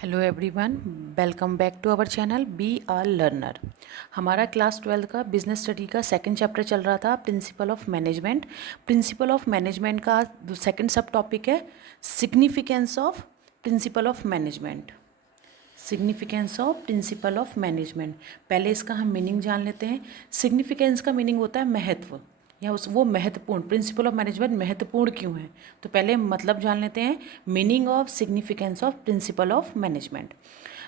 Hello everyone, welcome back to our channel B R learner. हमारा class 12 का business study का second chapter चल रहा था, principle of management. Principle of management का सेकंड सब टॉपिक है significance of principle of management. Significance of principle of management. पहले इसका हम मीनिंग जान लेते हैं। सिग्निफिकेंस का मीनिंग होता है महत्व, या उस वो महत्वपूर्ण। प्रिंसिपल ऑफ मैनेजमेंट महत्वपूर्ण क्यों है, तो पहले मतलब जान लेते हैं meaning of significance of principle of management.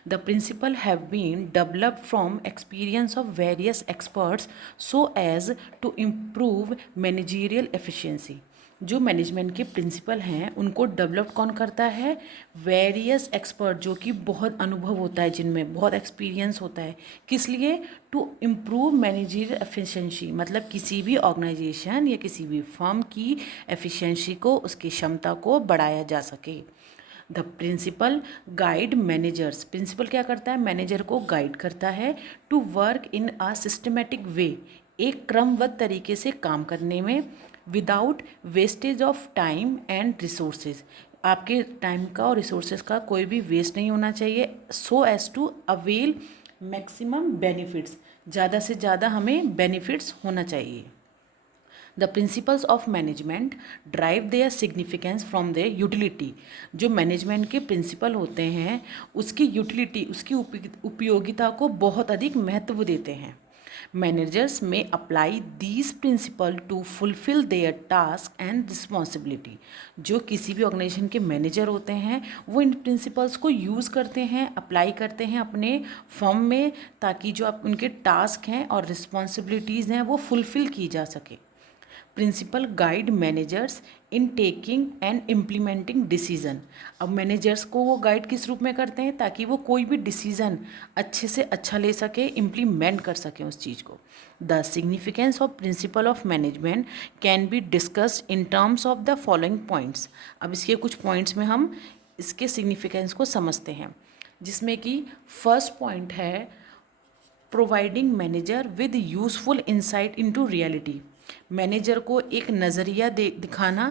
The principle have been developed from experience of various experts so as to improve managerial efficiency। जो मैनेजमेंट के प्रिंसिपल हैं उनको डेवलप कौन करता है? वेरियस एक्सपर्ट, जो कि बहुत अनुभव होता है, जिनमें बहुत एक्सपीरियंस होता है। किस लिए? टू इम्प्रूव मैनेजरियल एफिशिएंसी, मतलब किसी भी ऑर्गेनाइजेशन या किसी भी फर्म की एफिशिएंसी को, उसकी क्षमता को बढ़ाया जा सके। The principle guide managers. Principle क्या करता है? मैनेजर को गाइड करता है to work in a systematic way, एक क्रमबद्ध तरीके से काम करने में, without wastage of time and resources. आपके टाइम का और रिसोर्सेज का कोई भी वेस्ट नहीं होना चाहिए। So as to avail maximum benefits, ज़्यादा से ज़्यादा हमें बेनिफिट्स होना चाहिए। The principles of management drive their significance from their utility. जो मैनेजमेंट के प्रिंसिपल होते हैं उसकी यूटिलिटी, उसकी उपयोगिता को बहुत अधिक महत्व देते हैं। Managers may apply these principle to fulfil their task and responsibility. जो किसी भी ऑर्गेनाइजेशन के मैनेजर होते हैं वो इन प्रिंसिपल्स को यूज़ करते हैं, अप्लाई करते हैं अपने फर्म में, ताकि जो आप उनके टास्क हैं और रिस्पॉन्सिबिलिटीज़ हैं वो फुलफिल की जा सके। Principle guide managers in taking and implementing decision. अब मैनेजर्स को वो गाइड किस रूप में करते हैं? ताकि वो कोई भी डिसीज़न अच्छे से अच्छा ले सके, इम्प्लीमेंट कर सकें उस चीज़ को। The significance of principle of management can be discussed in terms of the following points. अब इसके कुछ पॉइंट्स में हम इसके सिग्निफिकेंस को समझते हैं, जिसमें कि फर्स्ट पॉइंट है providing manager with useful insight into reality. Manager को एक नज़रिया दिखाना,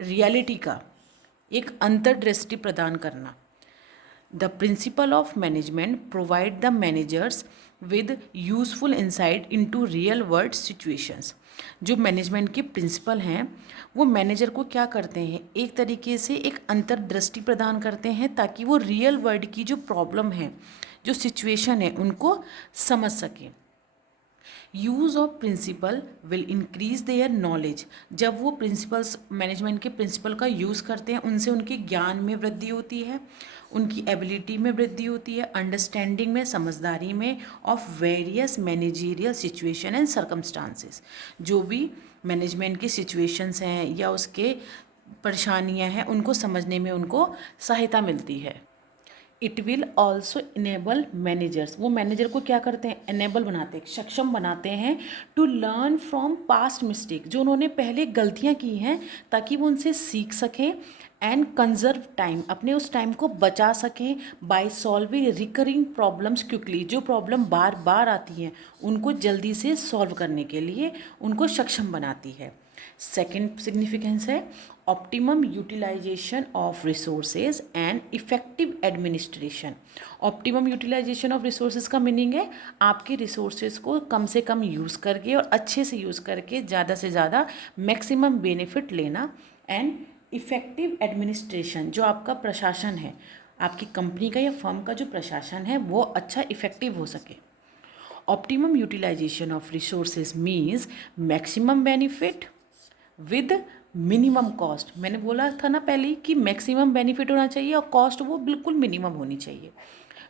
रियलिटी का एक अंतर्दृष्टि प्रदान करना। The principal of management provide the managers with useful insight into real world situations. जो मैनेजमेंट के प्रिंसिपल हैं वो मैनेजर को क्या करते हैं? एक तरीके से एक अंतर्दृष्टि प्रदान करते हैं ताकि वो रियल वर्ल्ड की जो प्रॉब्लम है, जो सिचुएशन है, उनको समझ सकें। Use of principle will increase their knowledge. जब वो प्रिंसिपल्स, मैनेजमेंट के प्रिंसिपल का यूज़ करते हैं, उनसे उनके ज्ञान में वृद्धि होती है, उनकी एबिलिटी में वृद्धि होती है, अंडरस्टैंडिंग में, समझदारी में, of various managerial situation and circumstances. जो भी मैनेजमेंट की सिचुएशंस हैं या उसके परेशानियां हैं, उनको समझने में उनको सहायता मिलती है। It will also enable managers. वो मैनेजर को क्या करते हैं? इनेबल बनाते हैं, सक्षम बनाते हैं to learn from past mistake. जो उन्होंने पहले गलतियां की हैं ताकि वो उनसे सीख सकें, एंड कंजर्व टाइम, अपने उस टाइम को बचा सकें, by solving recurring problems quickly. जो प्रॉब्लम बार बार आती हैं उनको जल्दी से सॉल्व करने के लिए उनको सक्षम बनाती है। सेकेंड सिग्निफिकेंस है optimum utilisation of resources and effective administration. Optimum utilisation of resources का मीनिंग है आपके रिसोर्सेज को कम से कम यूज़ करके और अच्छे से यूज़ करके ज़्यादा से ज़्यादा मैक्सिमम बेनिफिट लेना। एंड इफेक्टिव एडमिनिस्ट्रेशन, जो आपका प्रशासन है, आपकी कंपनी का या फर्म का जो प्रशासन है वो अच्छा इफेक्टिव हो सके। Optimum utilisation of resources means maximum benefit with minimum cost. मैंने बोला था ना पहले कि मैक्सिमम बेनिफिट होना चाहिए और कॉस्ट वो बिल्कुल मिनिमम होनी चाहिए।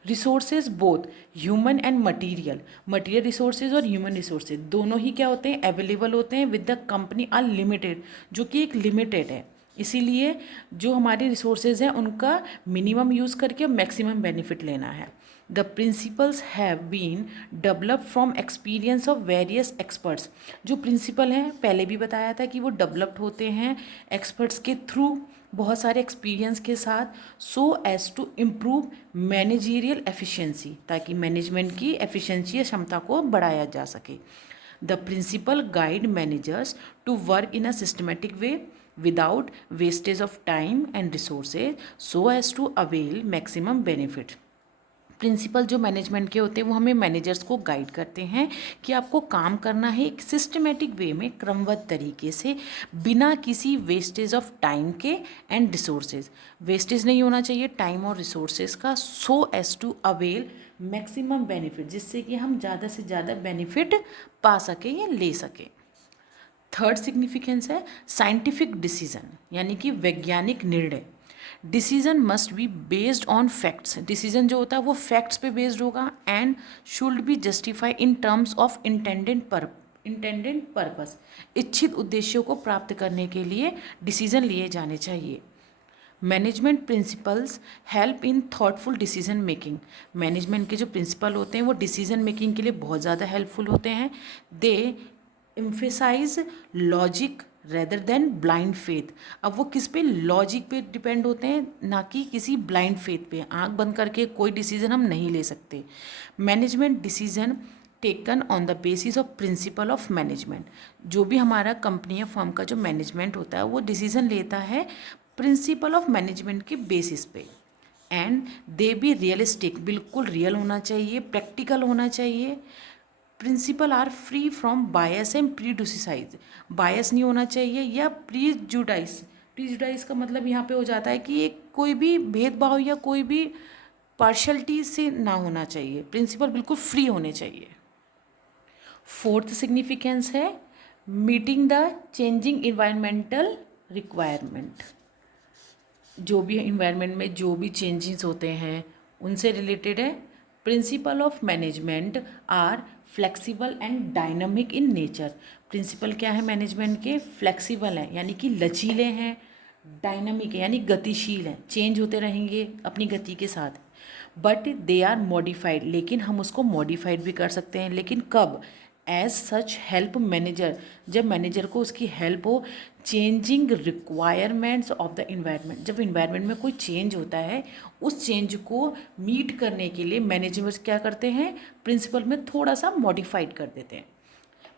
Resources both human and material, material resources और ह्यूमन रिसोर्सेज दोनों ही क्या होते हैं? अवेलेबल होते हैं with the company are limited, जो कि एक लिमिटेड है। इसीलिए जो हमारे रिसोर्सेज हैं उनका मिनिमम यूज़ करके मैक्सिमम बेनिफिट लेना है। The principles have been develop from experience of various experts. जो प्रिंसिपल हैं पहले भी बताया था कि वो डेवलप्ड होते हैं एक्सपर्ट्स के थ्रू, बहुत सारे एक्सपीरियंस के साथ, so as to improve managerial efficiency, ताकि मैनेजमेंट की एफिशिएंसी या क्षमता को बढ़ाया जा सके। The principle guide managers to work in a systematic way without wastage of time and resources so as to avail maximum benefit. Principle जो management के होते हैं वो हमें मैनेजर्स को गाइड करते हैं कि आपको काम करना है एक सिस्टमेटिक वे में, क्रमबद्ध तरीके से, बिना किसी वेस्टेज ऑफ टाइम के एंड रिसोर्सेज। वेस्टेज नहीं होना चाहिए टाइम और रिसोर्सेज का, so as to avail maximum benefit, जिससे कि हम ज़्यादा से ज़्यादा बेनिफिट पा सकें या ले सकें। थर्ड सिग्निफिकेंस है साइंटिफिक डिसीजन, यानी कि वैज्ञानिक निर्णय। Decision must be based on facts. Decision जो होता है वो फैक्ट्स पे बेस्ड होगा and should be justify in terms of intended purpose. इच्छित उद्देश्यों को प्राप्त करने के लिए डिसीजन लिए जाने चाहिए। Management principles help in thoughtful decision making. Management के जो प्रिंसिपल होते हैं वो डिसीजन मेकिंग के लिए बहुत ज़्यादा हेल्पफुल होते हैं। They emphasise logic rather than blind faith. अब वो किस पे, लॉजिक पे डिपेंड होते हैं, ना कि किसी ब्लाइंड फेथ पे। आंख बंद करके कोई डिसीजन हम नहीं ले सकते। Management decision taken on the basis of principle of management. जो भी हमारा कंपनी या फर्म का जो मैनेजमेंट होता है वो डिसीजन लेता है प्रिंसिपल ऑफ मैनेजमेंट के बेसिस पे। एंड दे बी रियलिस्टिक, बिल्कुल रियल होना चाहिए, प्रैक्टिकल होना चाहिए। Principle are free from bias and prejudices. Bias नहीं होना चाहिए या प्रीजुडाइज। प्रीजुडाइज का मतलब यहाँ पे हो जाता है कि एक कोई भी भेदभाव या कोई भी पार्शलिटी से ना होना चाहिए। प्रिंसिपल बिल्कुल फ्री होने चाहिए। फोर्थ सिग्निफिकेंस है meeting the changing environmental requirement. जो भी इन्वायरमेंट में जो भी चेंजेस होते हैं उनसे रिलेटेड है। Principle of management are flexible and dynamic in nature. Principle क्या है मैनेजमेंट के, फ्लेक्सिबल हैं यानी कि लचीले हैं, डायनामिक है यानी गतिशील हैं, चेंज होते रहेंगे अपनी गति के साथ। बट दे आर मॉडिफाइड, लेकिन हम उसको मॉडिफाइड भी कर सकते हैं। लेकिन कब, एज सच हेल्प मैनेजर, जब मैनेजर को उसकी हेल्प हो changing requirements of the environment. जब इन्वायरमेंट में कोई चेंज होता है उस चेंज को मीट करने के लिए मैनेजर्स क्या करते हैं, प्रिंसिपल में थोड़ा सा मॉडिफाइड कर देते हैं।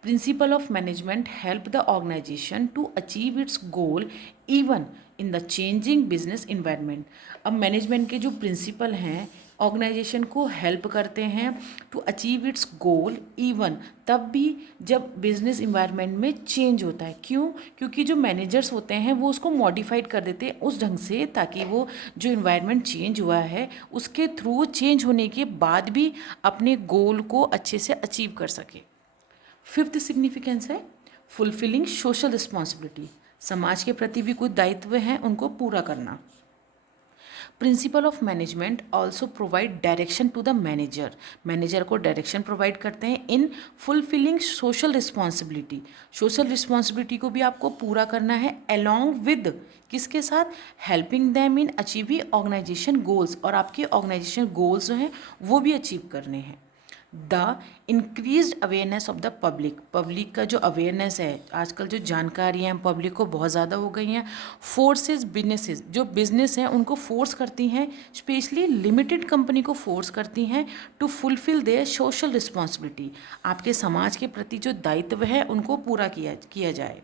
Principle of management help the organization to achieve its goal even in the changing business environment. अब मैनेजमेंट के जो प्रिंसिपल हैं ऑर्गेनाइजेशन को हेल्प करते हैं to achieve its goal even, तब भी जब बिजनेस इन्वायरमेंट में चेंज होता है। क्यों? क्योंकि जो मैनेजर्स होते हैं वो उसको मॉडिफाइड कर देते हैं उस ढंग से ताकि वो जो इन्वायरमेंट चेंज हुआ है उसके थ्रू चेंज होने के बाद भी अपने गोल को अच्छे से अचीव कर सके। फिफ्थ सिग्निफिकेंस है फुलफिलिंग सोशल रिस्पॉन्सिबिलिटी। समाज के प्रति भी कुछ दायित्व हैं उनको पूरा करना। Principle of management also provide direction to the manager. Manager को डायरेक्शन प्रोवाइड करते हैं in fulfilling social responsibility. Social responsibility को भी आपको पूरा करना है अलॉन्ग विद किसके साथ, helping them in achieving organization goals, और आपके ऑर्गेनाइजेशन गोल्स जो हैं वो भी अचीव करने हैं। The increase awareness of the public. Public का जो अवेयरनेस है, आजकल जो जानकारियाँ हैं पब्लिक को बहुत ज़्यादा हो गई हैं। फोर्सेस बिजनेसेस, जो बिजनेस हैं उनको फोर्स करती हैं, स्पेशली लिमिटेड कंपनी को फोर्स करती हैं to fulfil their social responsibility. आपके समाज के प्रति जो दायित्व है उनको पूरा किया जाए।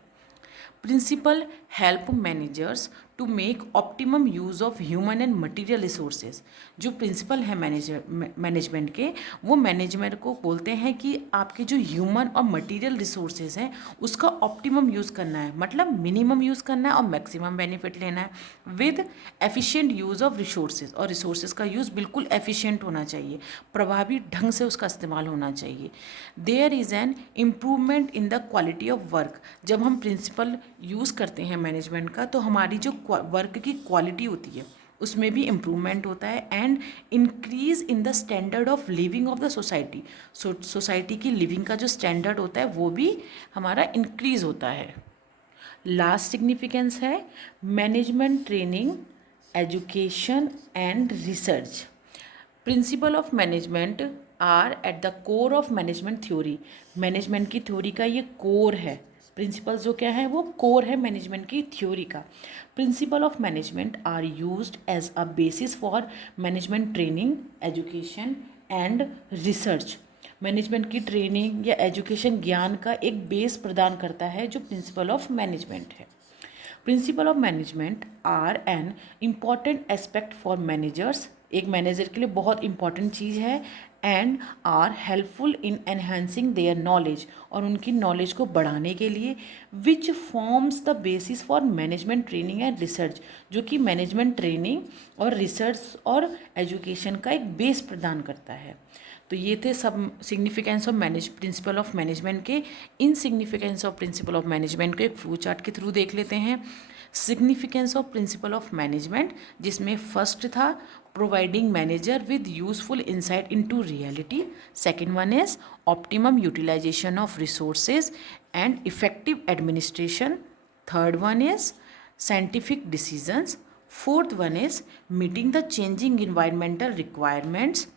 Principle help managers to make optimum use of human and material resources. जो प्रिंसिपल है मैनेजमेंट के, वो मैनेजमेंट को बोलते हैं कि आपके जो ह्यूमन और मटेरियल रिसोर्सेज हैं उसका ऑप्टिमम यूज़ करना है, मतलब मिनिमम यूज़ करना है और मैक्सिमम बेनिफिट लेना है with efficient use of resources. और रिसोर्सेज का यूज़ बिल्कुल एफिशिएंट होना चाहिए, प्रभावी ढंग से उसका इस्तेमाल होना चाहिए। There is an improvement in the quality of work. जब हम प्रिंसिपल यूज़ करते हैं मैनेजमेंट का तो हमारी जो वर्क की क्वालिटी होती है उसमें भी इम्प्रूवमेंट होता है and increase in the standard of living of the society. Society की लिविंग का जो स्टैंडर्ड होता है वो भी हमारा इंक्रीज होता है। लास्ट सिग्निफिकेंस है management training, education and research. Principle of management are at the core of management theory. Management की थ्योरी का ये कोर है। प्रिंसिपल्स जो क्या है वो कोर है मैनेजमेंट की थ्योरी का। Principle of management are used as a basis for management training, education and research. Management की ट्रेनिंग या एजुकेशन ज्ञान का एक बेस प्रदान करता है जो प्रिंसिपल ऑफ मैनेजमेंट है। Principle of management are an important aspect for managers, एक मैनेजर के लिए बहुत इंपॉर्टेंट चीज़ है, and are helpful in enhancing their knowledge, और उनकी नॉलेज को बढ़ाने के लिए, which forms the basis for management training and research, जो कि मैनेजमेंट ट्रेनिंग और रिसर्च और एजुकेशन का एक बेस प्रदान करता है। तो ये थे सब significance of principle of management के। इन significance of principle of management को एक फ्लो चार्ट के थ्रू देख लेते हैं। Significance of principle of management, जिसमें फर्स्ट था providing manager with useful insight into reality, second one is optimum utilisation of resources and effective administration, third one is scientific decisions, fourth one is meeting the changing environmental requirements,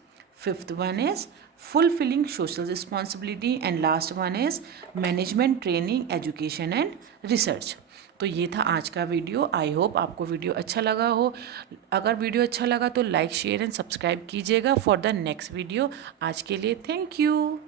fifth one is fulfilling social responsibility, and last one is management training, education and research। तो ये था आज का video. I hope आपको video अच्छा लगा हो। अगर वीडियो अच्छा लगा तो लाइक शेयर एंड सब्सक्राइब कीजिएगा फॉर द नेक्स्ट वीडियो। आज के लिए थैंक यू।